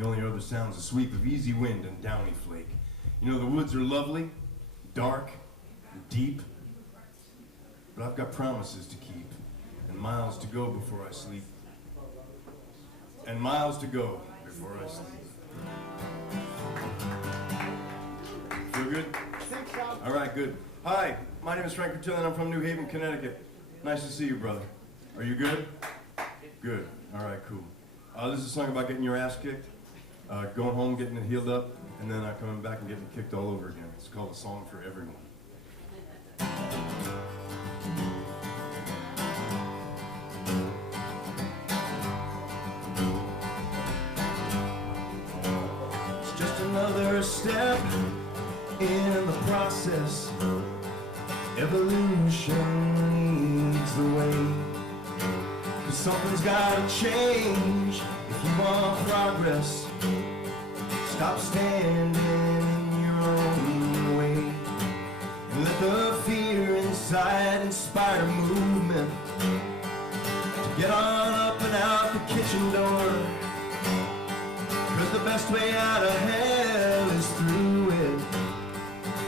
The only other sound's a sweep of easy wind and downy flake. You know, the woods are lovely, dark, and deep, but I've got promises to keep, and miles to go before I sleep. And miles to go before I sleep. Feel good? All right, good. Hi, my name is Frank Critelli, and I'm from New Haven, Connecticut. Nice to see you, brother. Are you good? Good. All right, cool. This is a song about getting your ass kicked, going home, getting it healed up, and then coming back and getting it kicked all over again. It's called A Song for Everyone. It's just another step in the process. Evolution leads the way. 'Cause something's gotta change if you want progress. Stop standing in your own way and let the fear inside inspire movement to get on up and out the kitchen door. 'Cause the best way out of hell is through it,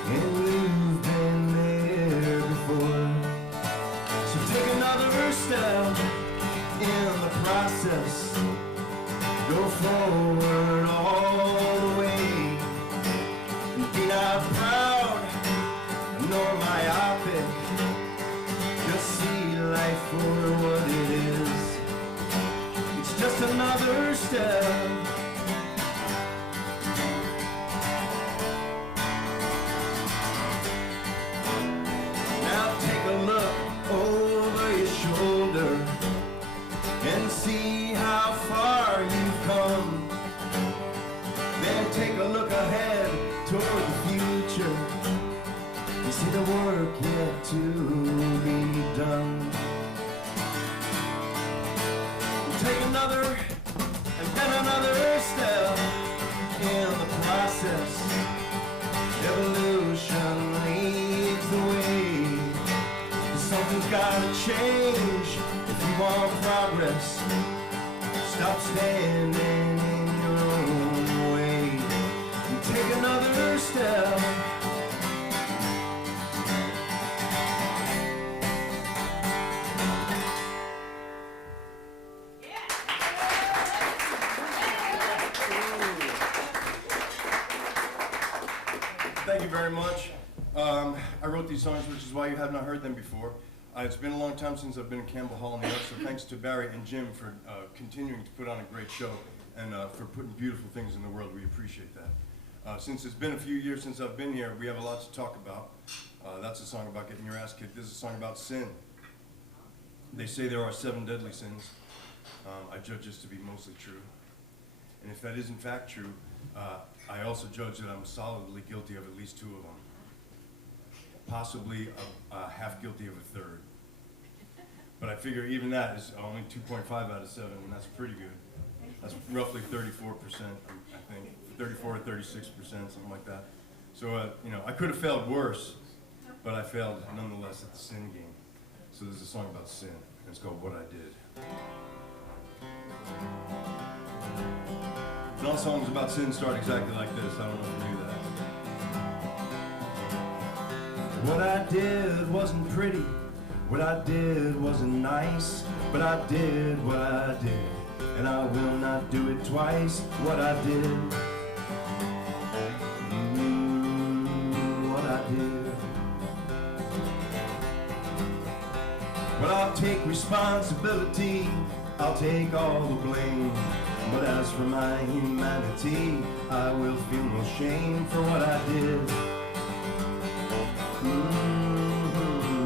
and you've been there before. So take another step in the process. Go forward all the way, and be not proud nor myopic. Just see life for what it is. It's just another step. Now take a look over your shoulder and see how far you've come. Then take a look ahead toward the future. You see the work yet to be done. Take another and then another step in the process. Evolution leads the way. Something's gotta change if you want progress. Stop standing in your own way and take another step. Thank you very much. I wrote these songs, which is why you have not heard them before. It's been a long time since I've been in Campbell Hall in New York, so thanks to Barry and Jim for continuing to put on a great show and for putting beautiful things in the world. We appreciate that. Since it's been a few years since I've been here, we have a lot to talk about. That's a song about getting your ass kicked. This is a song about sin. They say there are 7 deadly sins. I judge this to be mostly true. And if that is in fact true, I also judge that I'm solidly guilty of at least 2 of them. Possibly half guilty of a 3rd. But I figure even that is only 2.5 out of 7, and that's pretty good. That's roughly 34%, I think. 34 or 36%, something like that. So, you know, I could have failed worse, but I failed nonetheless at the sin game. So there's a song about sin, and it's called What I Did. And all songs about sin start exactly like this. I don't know if you knew that. What I did wasn't pretty, what I did wasn't nice, but I did what I did, and I will not do it twice. What I did, what I did. Well, I'll take responsibility, I'll take all the blame, but as for my humanity, I will feel no shame for what I did.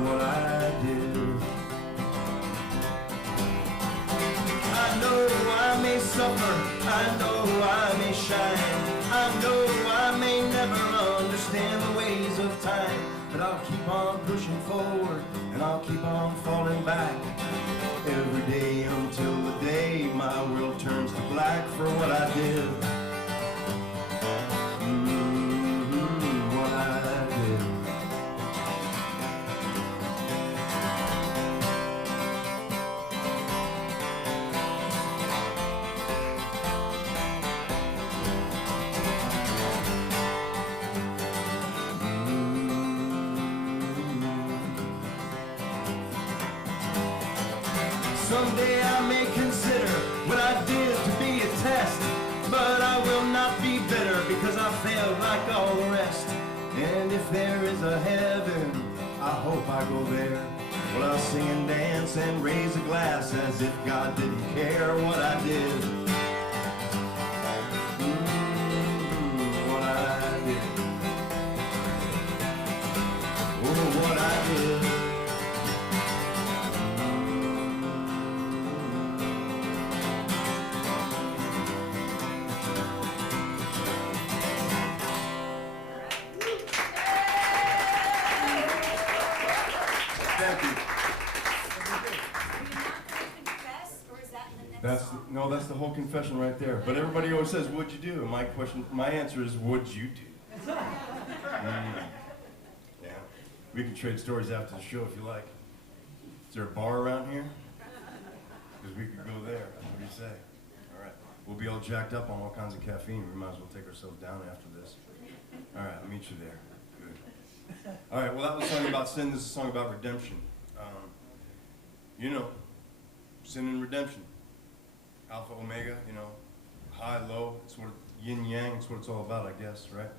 What I did. I know I may suffer, I know I may shine, I know I may never understand the ways of time, but I'll keep on pushing forward and I'll keep on falling back every day until the day my world turns to black for what I did. What I did. Someday I may consider what I did to be a test, but I will not be bitter because I failed like all the rest. And if there is a heaven, I hope I go there. Well, I'll sing and dance and raise a glass as if God didn't care what I did. What I did. Oh, what I did. That's the whole confession right there. But everybody always says, "What'd you do?" And my answer is, "What'd you do?" Yeah. We can trade stories after the show if you like. Is there a bar around here? Because we could go there. What do you say? All right. We'll be all jacked up on all kinds of caffeine. We might as well take ourselves down after this. All right. I'll meet you there. Good. All right. Well, that was a song about sin. This is a song about redemption. You know, sin and redemption. Alpha, Omega, you know, high, low, it's what yin, yang, it's what it's all about, I guess, right?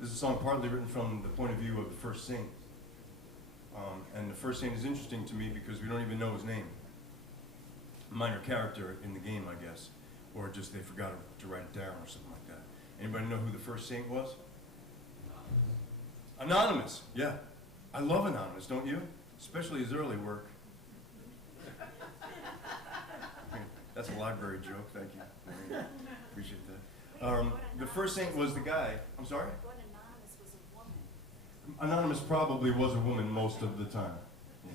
This is a song partly written from the point of view of the first saint. And the first saint is interesting to me because we don't even know his name. A minor character in the game, I guess. Or just they forgot to write it down or something like that. Anybody know who the first saint was? Anonymous, yeah. I love Anonymous, don't you? Especially his early work. That's a library joke, thank you. Appreciate that. The first saint was the guy, I'm sorry? What Anonymous was a woman. Anonymous probably was a woman most of the time.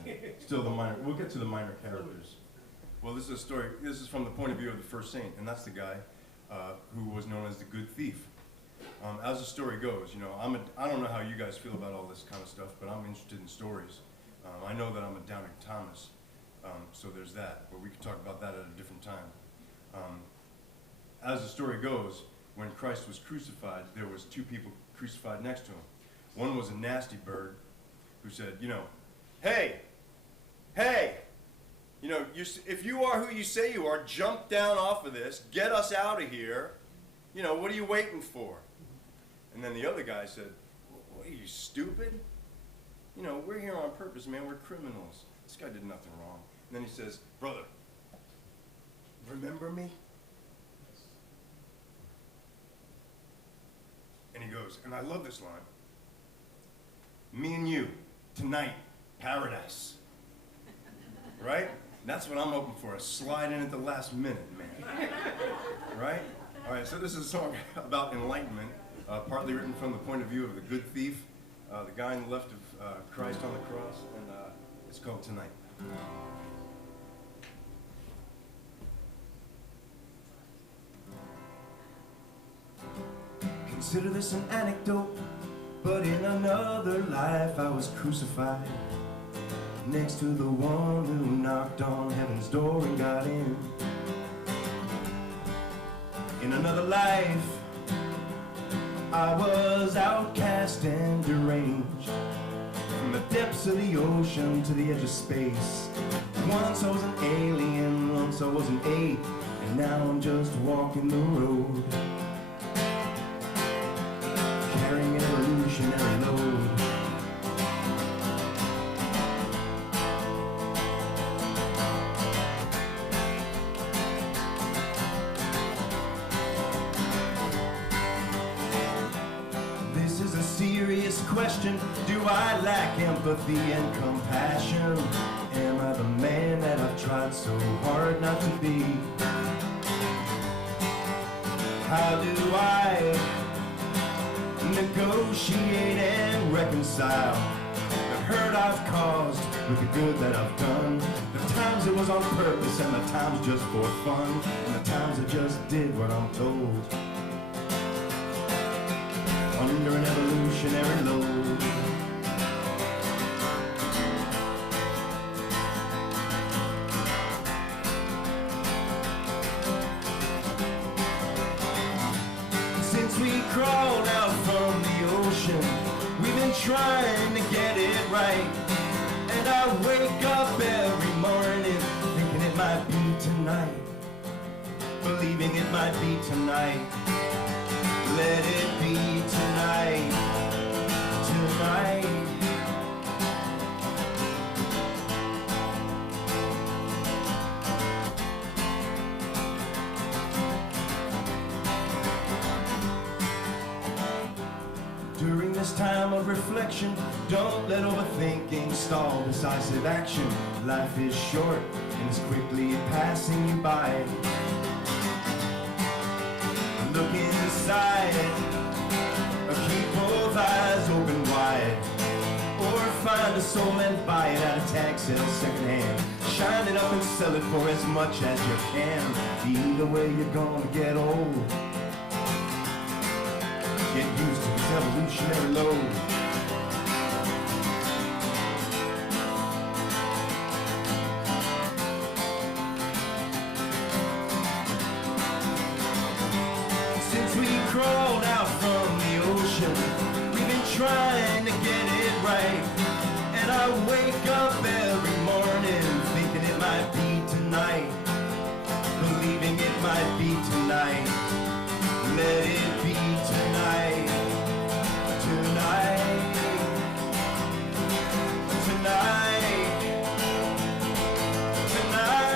Yeah. Still the minor, we'll get to the minor characters. Well, this is a story, this is from the point of view of the first saint, and that's the guy who was known as the good thief. As the story goes, you know, I don't know how you guys feel about all this kind of stuff, but I'm interested in stories. I know that I'm a Doubting Thomas. So there's that, but we could talk about that at a different time. As the story goes, when Christ was crucified, there was two people crucified next to him. One was a nasty bird who said, you know, hey, you know, if you are who you say you are, jump down off of this, get us out of here. You know, what are you waiting for? And then the other guy said, what are you, stupid? You know, we're here on purpose, man, we're criminals. This guy did nothing wrong. And then he says, brother, remember me? And he goes, and I love this line, me and you, tonight, paradise. Right? That's what I'm hoping for, a slide in at the last minute, man. Right? All right, so this is a song about enlightenment, partly written from the point of view of the good thief, the guy on the left of Christ on the cross, and it's called Tonight. Consider this an anecdote, but in another life I was crucified next to the one who knocked on heaven's door and got in. In another life I was outcast and deranged, from the depths of the ocean to the edge of space. Once I was an alien, once I was an ape, and now I'm just walking the road, carrying an evolutionary load. This is a serious question. Do I lack empathy and compassion? Am I the man that I've tried so hard not to be? How do I negotiate and reconcile the hurt I've caused with the good that I've done? The times it was on purpose and the times just for fun, and the times I just did what I'm told, under an evolutionary load. Since we crawled out from the ocean, we've been trying to get it right. And I wake up every morning thinking it might be tonight, believing it might be tonight. Let it be tonight, tonight. During this time of reflection, don't let overthinking stall decisive action. Life is short and it's quickly passing you by. Look inside, or keep both eyes open wide, or find a soul and buy it at a tag sale secondhand. Shine it up and sell it for as much as you can. Either way you're gonna get old. Get used to this evolutionary load. Since we crawled out from the ocean, we've been trying to get it right. And I wake up every morning thinking it might be tonight, believing it might be tonight. Let it be tonight, tonight, tonight, tonight.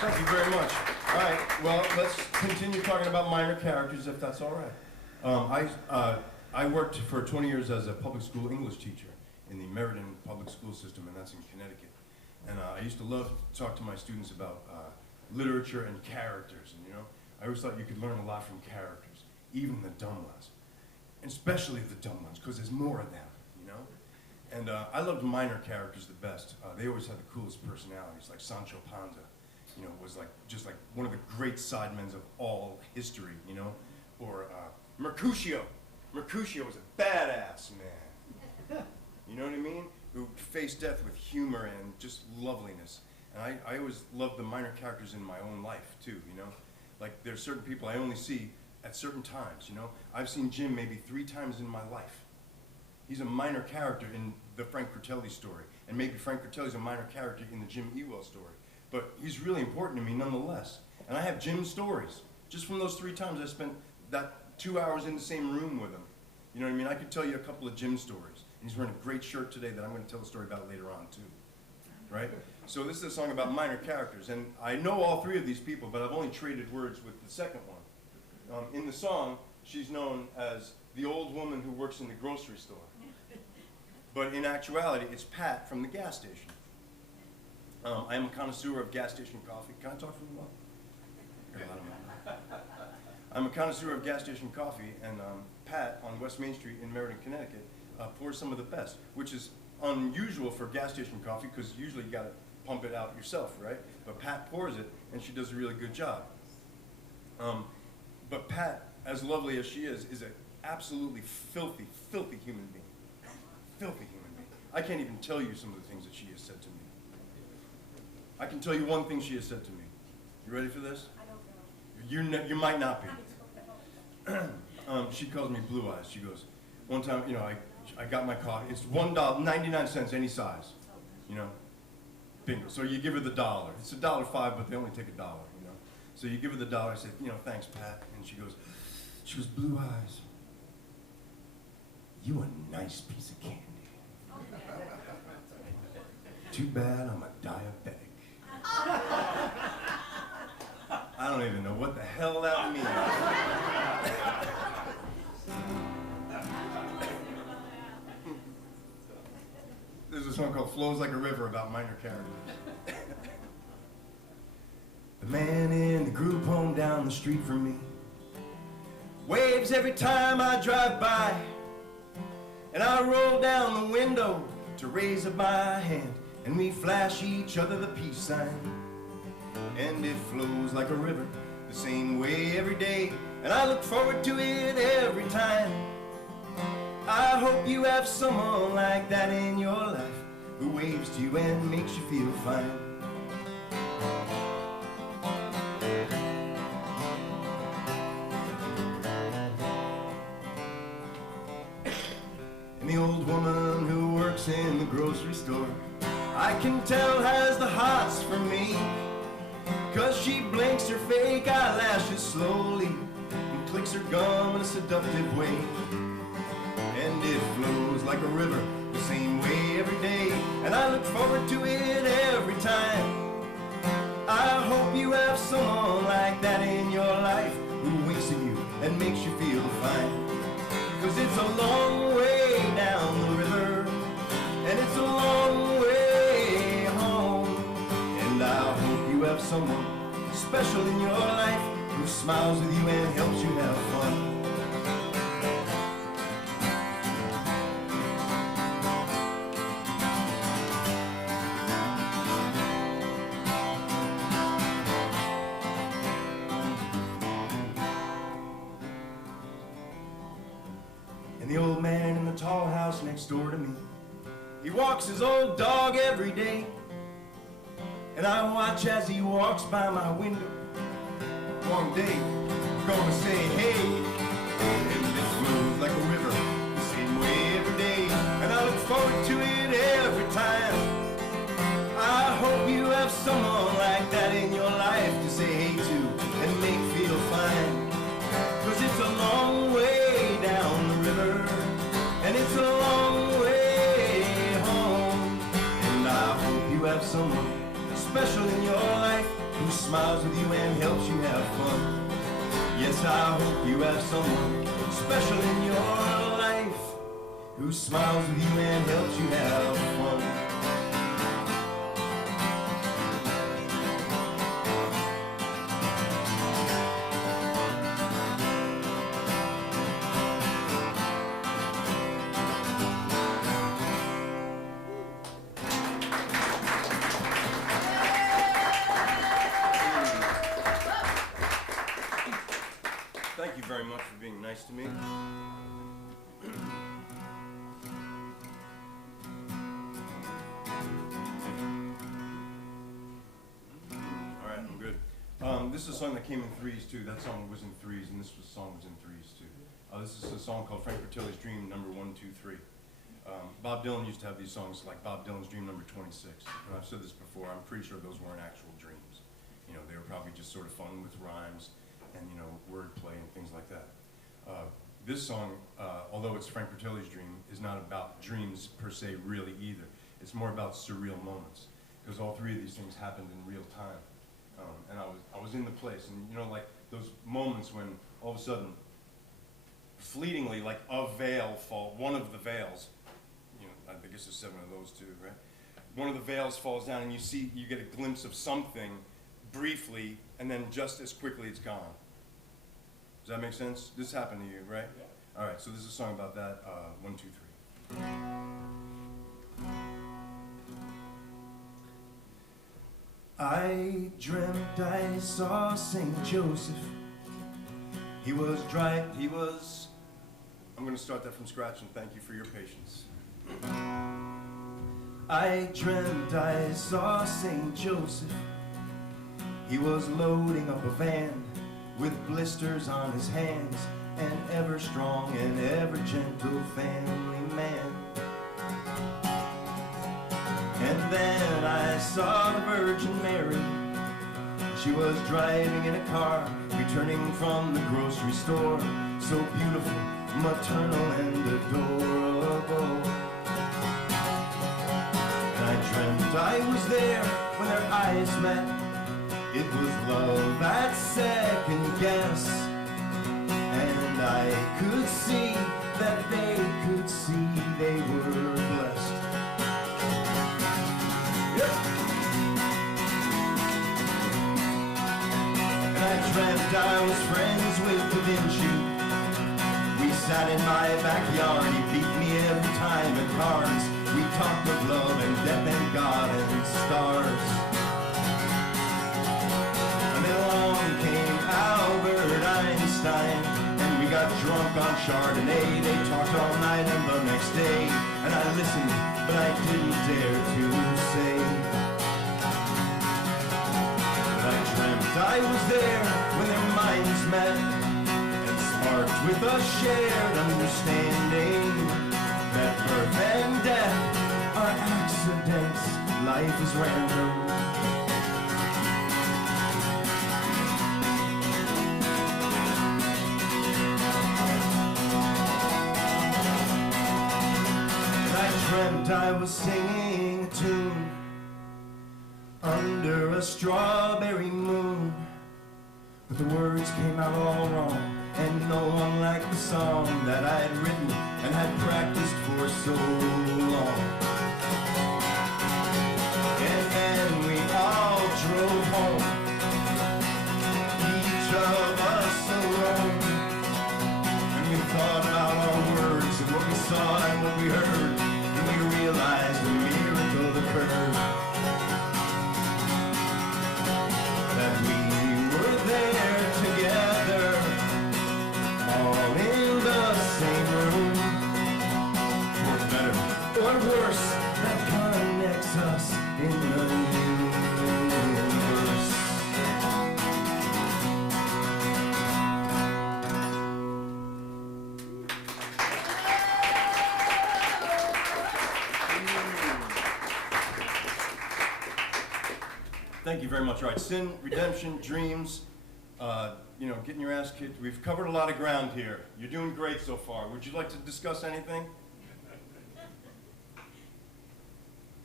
Thank you very much. All right, well, let's continue talking about minor characters, if that's all right. I worked for 20 years as a public school English teacher in the Meriden public school system, and that's in Connecticut. And I used to love to talk to my students about literature and characters. And, you know, I always thought you could learn a lot from characters, even the dumb ones, and especially the dumb ones, because there's more of them, you know? And I loved minor characters the best. They always had the coolest personalities, like Sancho Panza. You know, was like just like one of the great sidemen of all history, you know, or Mercutio. Mercutio was a badass man. You know what I mean? Who faced death with humor and just loveliness. And I always loved the minor characters in my own life too. You know, like there's certain people I only see at certain times. You know, I've seen Jim maybe 3 times in my life. He's a minor character in the Frank Critelli story, and maybe Frank Critelli's a minor character in the Jim Ewell story. But he's really important to me nonetheless. And I have Jim's stories. Just from those 3 times I spent that 2 hours in the same room with him. You know what I mean? I could tell you a couple of Jim stories. And he's wearing a great shirt today that I'm going to tell a story about later on too. Right? So this is a song about minor characters. And I know all 3 of these people, but I've only traded words with the second one. In the song, she's known as the old woman who works in the grocery store. But in actuality, it's Pat from the gas station. I am a connoisseur of gas station coffee. Can I talk for a while? I'm a connoisseur of gas station coffee, and Pat on West Main Street in Meriden, Connecticut, pours some of the best, which is unusual for gas station coffee because usually you got to pump it out yourself, right? But Pat pours it, and she does a really good job. But Pat, as lovely as she is an absolutely filthy, filthy human being. Filthy human being. I can't even tell you some of the things that she has said to me. I can tell you one thing she has said to me. You ready for this? I don't know. You might not be. She calls me Blue Eyes. She goes, one time, you know, I got my coffee. It's $1.99 any size, you know. Bingo. So you give her the $1. It's $1.05, but they only take $1, you know. So you give her the $1. I said, you know, thanks, Pat. And she goes, Blue Eyes, you a nice piece of candy. Too bad I'm a diabetic. I don't even know what the hell that means. There's a song called Flows Like a River about minor characters. The man in the group home down the street from me waves every time I drive by, and I roll down the window to raise up my hand, and we flash each other the peace sign. And it flows like a river, the same way every day, and I look forward to it every time. I hope you have someone like that in your life, who waves to you and makes you feel fine. And the old woman who works in the grocery store, I can tell has the hots for me, 'cause she blinks her fake eyelashes slowly and clicks her gum in a seductive way. And it flows like a river the same way every day, and I look forward to it every time. I hope you have someone like that in your life, who winks at you and makes you feel fine. 'Cause it's a long way down the river, and it's a long way home. And I hope you have someone special in your life, who smiles with you and helps you have fun. And the old man in the tall house next door to me, he walks his old dog every day, and I watch as he walks by my window. One day, I'm gonna say, hey, and it flows like a river the same way every day, and I look forward to it every time. I hope you have someone like that in your life to say hey to and make feel fine. 'Cause it's a long way down the river, and it's a long way home. And I hope you have someone special in your life, who smiles with you and helps you have fun. Yes, I hope you have someone special in your life, who smiles with you and helps you have fun. Thank you very much for being nice to me. Alright, I'm good. This is a song that came in threes too. That song was in threes, and this song was in threes too. This is a song called Frank Critelli's Dream number 1, 2, 3. Bob Dylan used to have these songs like Bob Dylan's Dream number 26. And I've said this before, I'm pretty sure those weren't actual dreams. You know, they were probably just sort of fun with rhymes and, you know, wordplay and things like that. This song, although it's Frank Critelli's Dream, is not about dreams per se really either. It's more about surreal moments, because all three of these things happened in real time. And I was in the place, and you know, like those moments when all of a sudden, fleetingly, like a veil one of the veils, you know, I guess there's 7 of those too, right? One of the veils falls down, and you get a glimpse of something briefly, and then just as quickly it's gone. Does that make sense? This happened to you, right? Yeah. All right, so this is a song about that. 1, 2, 3. I dreamt I saw St. Joseph. He was I'm going to start that from scratch, and thank you for your patience. I dreamt I saw St. Joseph. He was loading up a van with blisters on his hands, an ever strong and ever gentle family man. And then I saw the Virgin Mary. She was driving in a car, returning from the grocery store, so beautiful, maternal, and adorable. And I dreamt I was there when their eyes met. It was love at second guess, and I could see that they could see they were blessed. Yep. And I dreamt I was friends with Da Vinci. We sat in my backyard, he beat me every time at cards. We talked of love and death and God and stars. Along came Albert Einstein, and we got drunk drunk on Chardonnay. They talked all night and the next day, and I listened, but I didn't dare to say. But I dreamt I was there when their minds met, and sparked with a shared understanding that birth and death are accidents, life is random. I was singing a tune under a strawberry moon, but the words came out all wrong, and no one liked the song that I had written and had practiced for so long. And then we all drove home, each of us alone, and we thought about our words and what we saw and what we heard. We realized the miracle occurred, that we were there together, all in the same room. For better or worse, that connects us in the universe. Thank you very much. All right, sin, redemption, dreams, you know, getting your ass kicked. We've covered a lot of ground here. You're doing great so far. Would you like to discuss anything?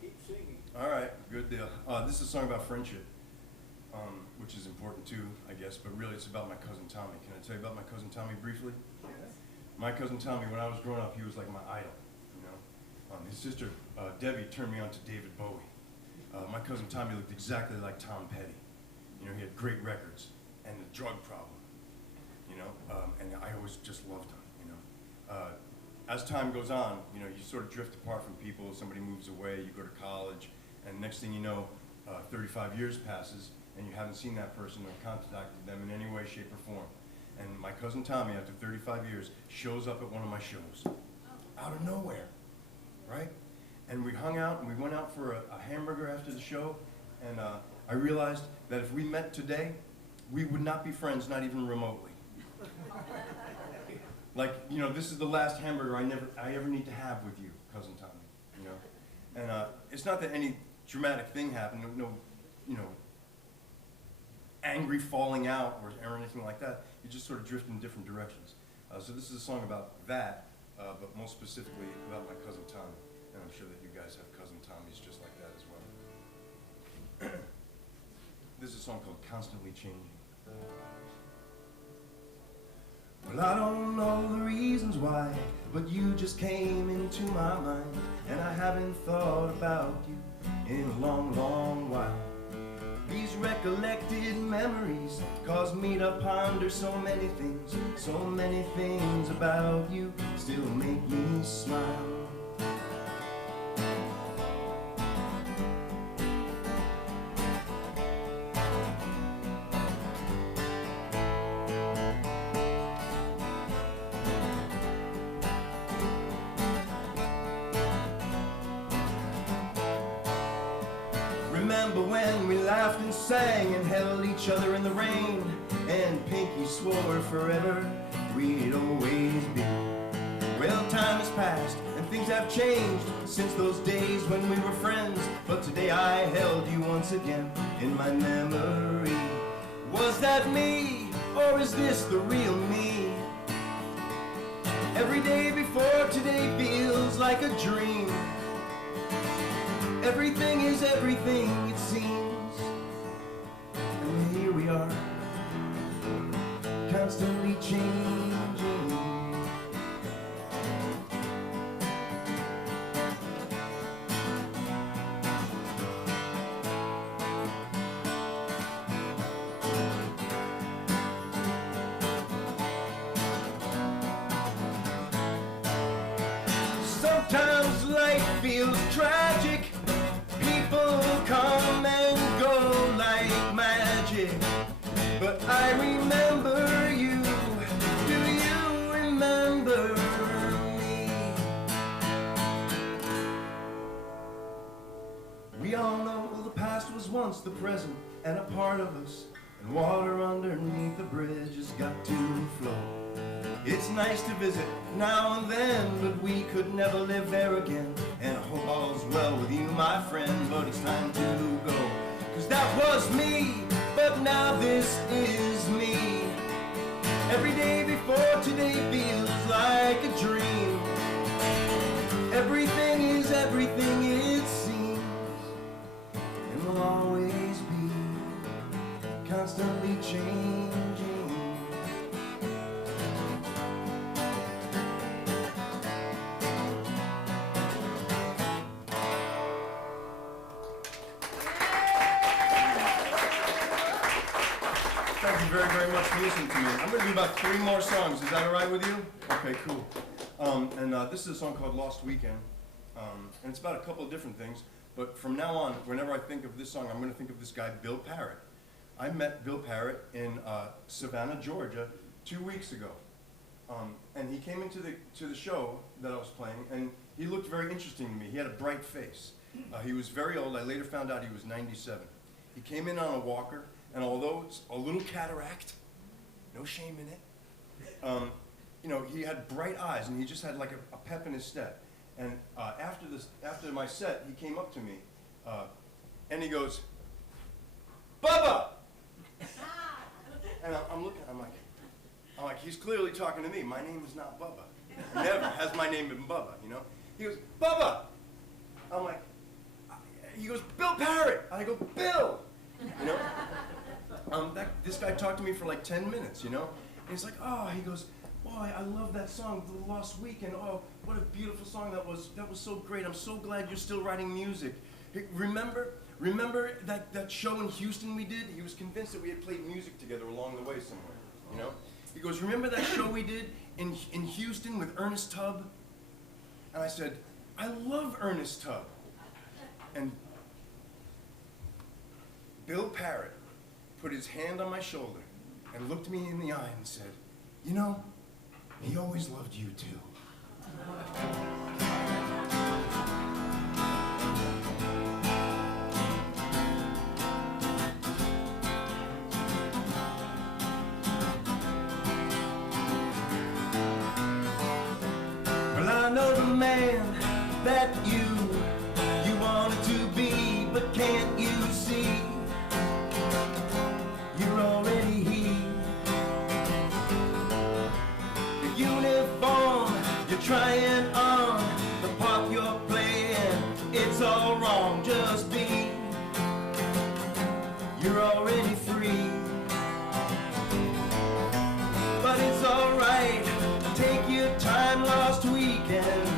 Keep singing. All right, good deal. This is a song about friendship, which is important too, I guess, but really it's about my cousin Tommy. Can I tell you about my cousin Tommy briefly? Yes. My cousin Tommy, when I was growing up, he was like my idol, you know. His sister, Debbie, turned me on to David Bowie. My cousin Tommy looked exactly like Tom Petty. You know, he had great records and the drug problem, you know, and I always just loved him, you know. As time goes on, you know, you sort of drift apart from people, somebody moves away, you go to college, and next thing you know, 35 years passes, and you haven't seen that person or contacted them in any way, shape, or form. And my cousin Tommy, after 35 years, shows up at one of my shows, out of nowhere, right? And we hung out, and we went out for a hamburger after the show, and I realized that if we met today, we would not be friends, not even remotely. Like, you know, this is the last hamburger I ever need to have with you, cousin Tommy, you know? And it's not that any dramatic thing happened, no, you know, angry falling out or anything like that. You just sort of drift in different directions. So this is a song about that, but most specifically about my cousin Tommy. And I'm sure that you guys have cousin Tommies just like that as well. This is a song called Constantly Changing. Well, I don't know the reasons why, but you just came into my mind, and I haven't thought about you in a long, long while. These recollected memories cause me to ponder so many things about you still make me smile. Remember when we laughed and sang and held each other in the rain, and Pinky swore forever we'd always be. Well, time has passed and things have changed since those days when we were friends, but today I held you once again in my memory. Was that me, or is this the real me? Every day before today feels like a dream. Everything is everything, it seems. And here we are, constantly changing. Sometimes life feels tragic. People come and go like magic, but I remember you. Do you remember? was once the present and a part of us, and water underneath the bridge has got to flow. It's nice to visit now and then, but we could never live there again. And I hope all's well with you, my friend, but it's time to go. 'Cause that was me, but now this is me. Every day before today feels like a dream. Everything is everything it seems, and will always be constantly changing. Thank you very, very much for listening to me. I'm going to do about 3 more songs. Is that all right with you? Okay, cool. This is a song called Lost Weekend. And it's about a couple of different things. But from now on, whenever I think of this song, I'm going to think of this guy, Bill Parrott. I met Bill Parrott in Savannah, Georgia, 2 weeks ago. And he came into the show that I was playing, and he looked very interesting to me. He had a bright face. He was very old. I later found out he was 97. He came in on a walker, and although it's a little cataract, no shame in it, you know, he had bright eyes, and he just had like a pep in his step. And after my set, he came up to me, and he goes, "Bubba!" And I'm looking, I'm like, he's clearly talking to me. My name is not Bubba. Never has my name been Bubba, you know? He goes, "Bubba!" I'm like, he goes, "Bill Parrott!" I go, "Bill!" You know? This guy talked to me for like 10 minutes, you know? And he's like, "Oh," he goes, "Boy, I love that song, The Lost Weekend. Oh, what a beautiful song that was. That was so great. I'm so glad you're still writing music. Hey, remember that show in Houston we did? He was convinced that we had played music together along the way somewhere, you know? He goes, "Remember that show we did in Houston with Ernest Tubb?" And I said, "I love Ernest Tubb." And Bill Parrott put his hand on my shoulder and looked me in the eye and said, "You know, he always loved you too." Well, I know the man that you wanted to be, but can't you see? You're already here. Your uniform, you're trying on, the part you're playing, it's all wrong, just be. You're already free. But it's alright, take your time, lost weekend,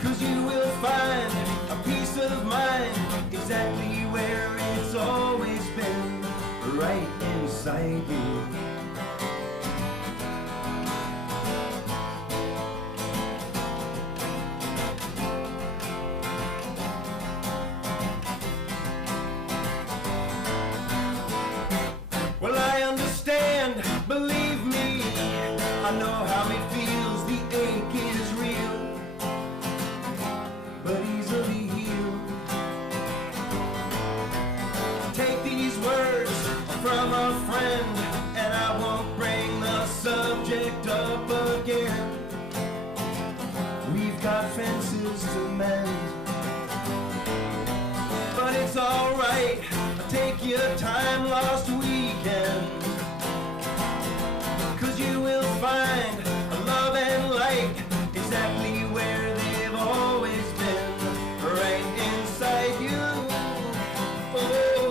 'cause you will find a peace of mind exactly where it's always been, right inside you. Well, I understand, believe me, I know how it feels, the ache is real, but easily healed. Take these words from a friend, and I won't bring the subject up again. We've got fences to mend, but it's alright, take your time, lost weekend, 'cause you will find a love and light exactly where they've always been, right inside you. Oh.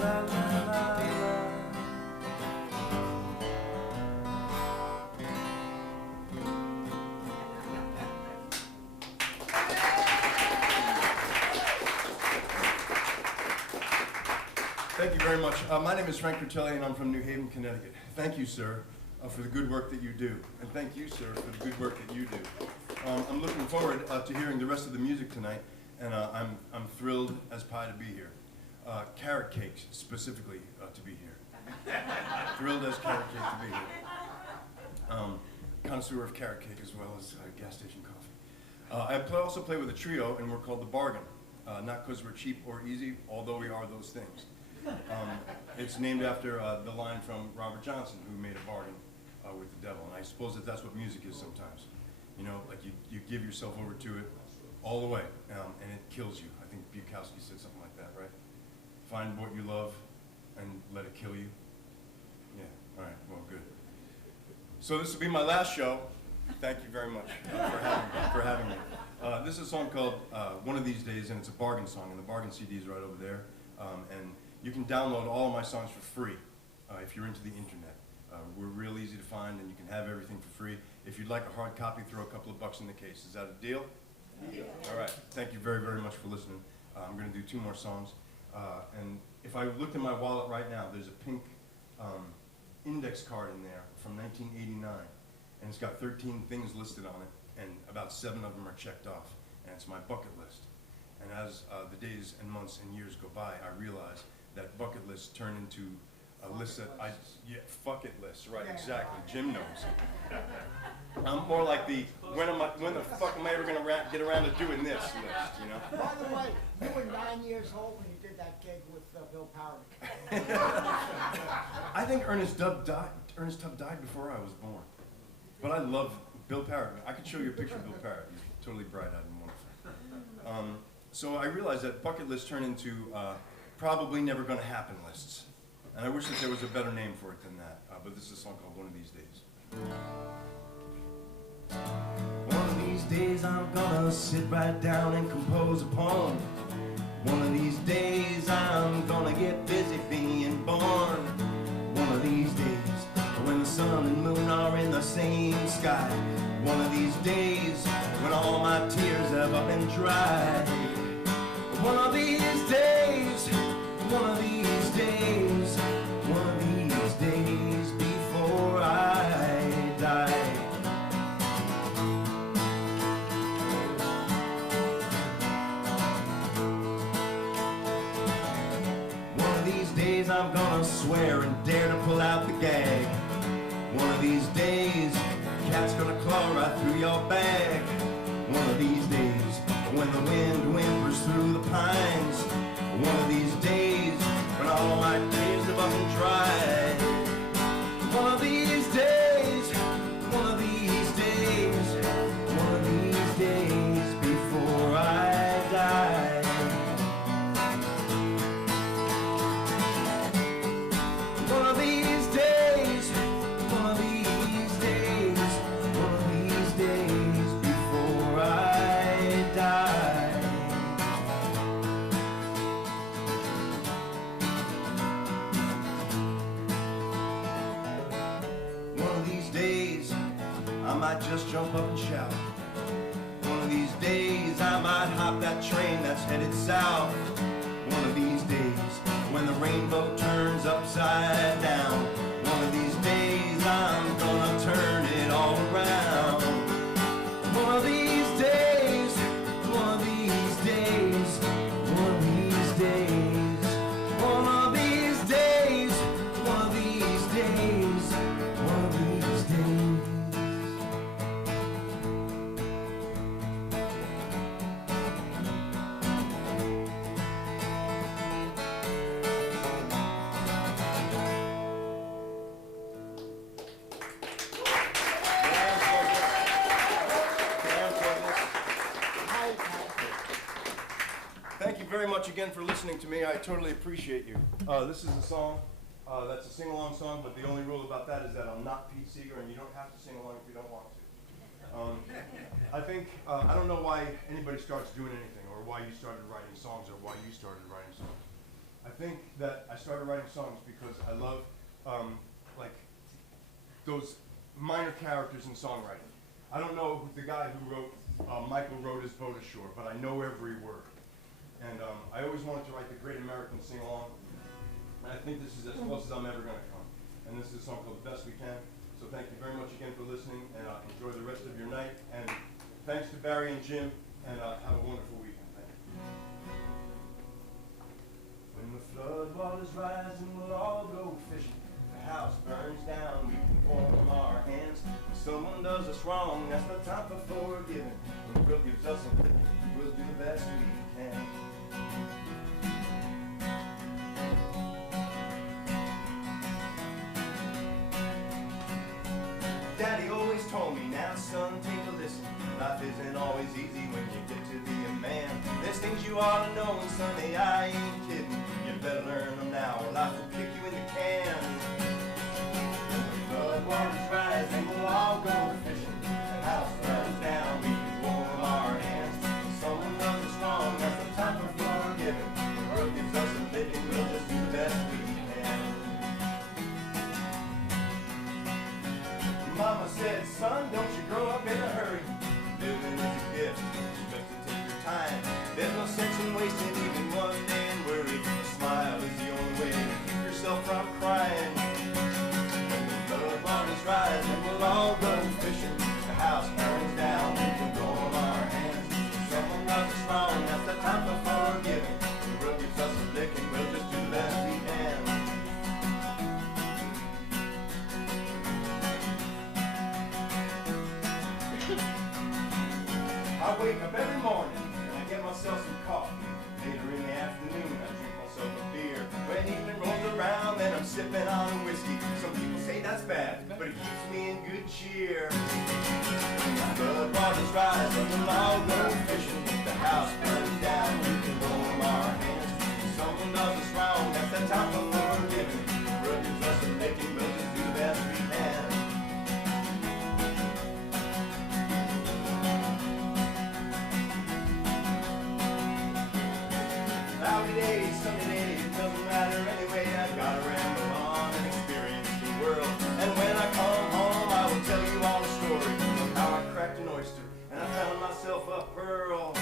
La, la, la, la. Thank you very much. My name is Frank Critelli, and I'm from New Haven, Connecticut. Thank you, sir, for the good work that you do. And thank you, sir, for the good work that you do. I'm looking forward to hearing the rest of the music tonight, and I'm thrilled as pie to be here. Carrot cakes, specifically, to be here. Thrilled as carrot cake to be here. connoisseur of carrot cake as well as gas station coffee. I also play with a trio, and we're called The Bargain. Not because we're cheap or easy, although we are those things. It's named after the line from Robert Johnson, who made a bargain with the devil. And I suppose that that's what music is sometimes. You know, like you give yourself over to it all the way, and it kills you. I think Bukowski said something like that, right? Find what you love and let it kill you. Yeah, all right, well, good. So this will be my last show. Thank you very much for having me. This is a song called One of These Days, and it's a bargain song, and the bargain CD is right over there. And you can download all of my songs for free if you're into the internet. We're real easy to find, and you can have everything for free. If you'd like a hard copy, throw a couple of bucks in the case. Is that a deal? Yeah. All right. Thank you very, very much for listening. I'm going to do 2 more songs. And if I looked in my wallet right now, there's a pink index card in there from 1989. And it's got 13 things listed on it, and about 7 of them are checked off. And it's my bucket list. And as the days and months and years go by, I realize that bucket lists turn into a list that fuck it list, right, exactly. Jim knows. I'm more like the, when the fuck am I ever going to get around to doing this list, you know? By the way, you were 9 years old when you did that gig with Bill Powers. I think Ernest Tubb died before I was born. But I love Bill Parrott. I could show you a picture of Bill Parrott. He's totally bright-eyed and wonderful. So I realized that bucket lists turn into probably never going to happen lists. And I wish that there was a better name for it than that. But this is a song called One of These Days. One of these days I'm gonna sit right down and compose a poem. One of these days I'm gonna get busy being born. One of these days when the sun and moon are in the same sky. One of these days when all my tears have been dried. One of these days, one of these days, one of these days before I die. One of these days I'm gonna swear and dare to pull out the gag. One of these days, cat's gonna claw right through your bag. One of these days, when the wind whimpers through the pines. One of these days, when all my tears have been dried. One of these days, one of these days, one of these days before I die. One of these days, one of these days, one of these days before I die. One of these days, I might just jump up and shout. One of these days, I might hop that train that's headed south. One of these days, when the rainbow turns upside down. One of these days, I'm gonna turn it all around. One of these days, one of these days, one of these days, one of these days, one of these days, one of these days. Thank you very much again for listening to me. I totally appreciate you. This is a song that's a sing-along song, but the only rule about that is that I'm not Pete Seeger, and you don't have to sing along if you don't want to. I think, I don't know why anybody starts doing anything, or why you started writing songs, or why you started writing songs. I think that I started writing songs because I love, like, those minor characters in songwriting. I don't know the guy who wrote Michael wrote his boat ashore, but I know every word. And I always wanted to write the Great American Sing-Along, and I think this is as close as I'm ever going to come. And this is a song called The Best We Can. So thank you very much again for listening, and enjoy the rest of your night. And thanks to Barry and Jim, and have a wonderful weekend. Thank you. When the flood waters rise and we'll all go fishing, the house burns down, we can form our hands. When someone does us wrong, that's the time for forgiving. When the world gives us a living, we'll do the best we can. Daddy always told me, now son, take a listen. Life isn't always easy when you get to be a man. There's things you ought to know, and Sonny, I ain't kidding. You better learn them now, or life will kick you in the can. When waters rise and we'll all go fishing. The house burns down, we can warm our hands. When someone does us wrong, that's the time for forgiving. The world gives us a living, we'll just do the best we can. Mama said, son, don't you grow up in a hurry. Living is a gift, you best to take your time. There's no sense in wasting even one day and worry. A smile is the only way to keep yourself from crying. When the flood waters rise and we'll all go fishing. The house burns down, we can go on our hands. If someone does us wrong, that's the time for forgiving. The world gives us a licking, we'll just do the best we can. I wake up every morning and I get myself some coffee. Later in the afternoon I drink myself a beer. When evening rolls around then I'm sipping on whiskey. Some people say that's bad, but it keeps me in good cheer. When the waters rise and we'll all go fishing. The house burns down, we can warm our hands. If someone does us wrong, that's the time for forgiving. The world gives us a licking, we'll just do the best we can. Cloudy days, sunny days, it doesn't matter anyway. I've got to ramble on and experience the world. And when I come home, I will tell you all the story of how I cracked an oyster and I found myself a pearl.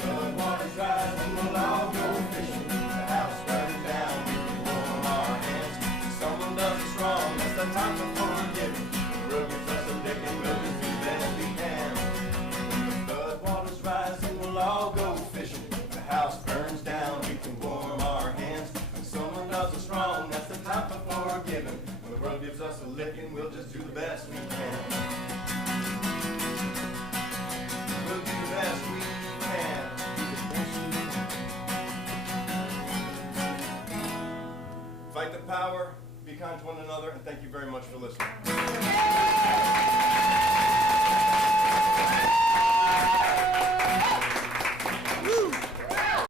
When the waters rise and we'll all go fishing. The house burns down, we can warm our hands. If someone does us wrong, that's the time for forgiving. The world gives us a licking, we'll just do the best we can. When the flood waters rise and we'll all go fishing. The house burns down, we can warm our hands. When someone does us wrong, that's the time for forgiving. When the world gives us a licking, we'll just do the best we can. We'll do the best we can. Fight the power, be kind to one another, and thank you very much for listening.